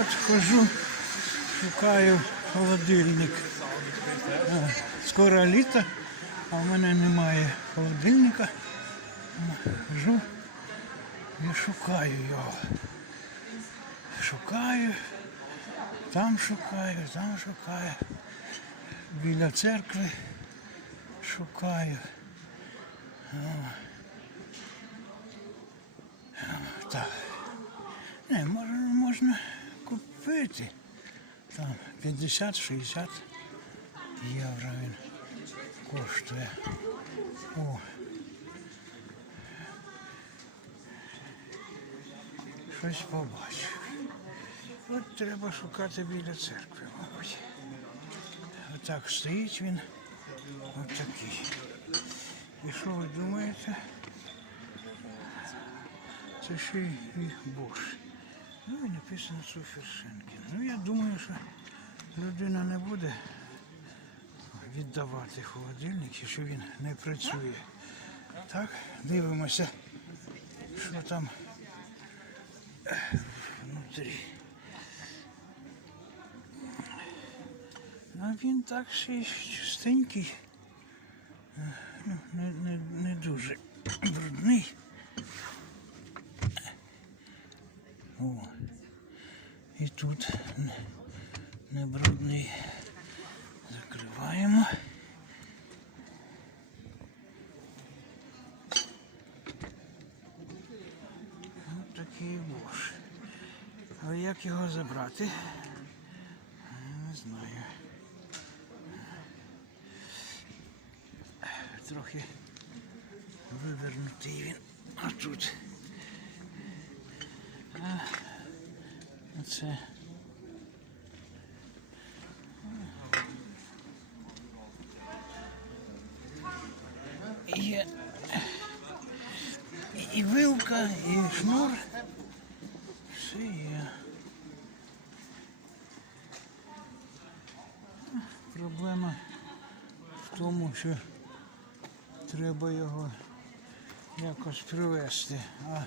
от хожу, шукаю холодильник. Е, Скоро літо, а в мене немає холодильника. Хожу і шукаю його. Шукаю, там шукаю, там шукаю. Біля церкви шукаю. Так. Не, можна купити. Там 50-60 євро він коштує. О. Щось побачив. От треба шукати біля церкви, мабуть. Отак стоїть він. От такий. І що ви думаєте? Це ще і Бош. Ну і написано Суфершенкін. Ну я думаю, що людина не буде віддавати холодильник, якщо він не працює. Так, дивимося, що там внутрі. Ну він так ще чистенький. Е, Ну, не, не, не дуже брудний. О, і тут не, брудний. Закриваємо. Ось такий бош. Але як його забрати? Не знаю. Трохи вивернутий він. А тут. Оце. Є і- вилка, і шнур. Все є. Проблема в тому, що треба його якось привезти, а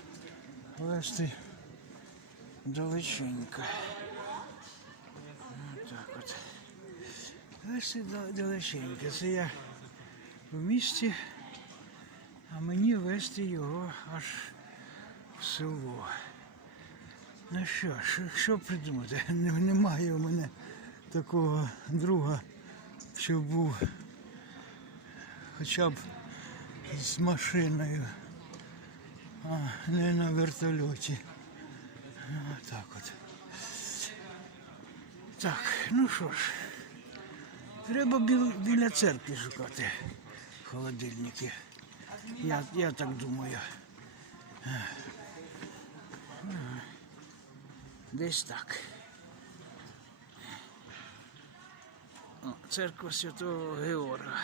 вести далеченько. Так от. Вести да- далеченько. Це я в місті, а мені вести його аж в село. Ну що, що, що придумати? Немає у мене такого друга, що був хоча б з машиною, а не на вертольоті. Ну, Так от. Так, ну що ж, треба біля церкви шукати холодильники. Я, я так думаю. Десь так. Церква Святого Георга.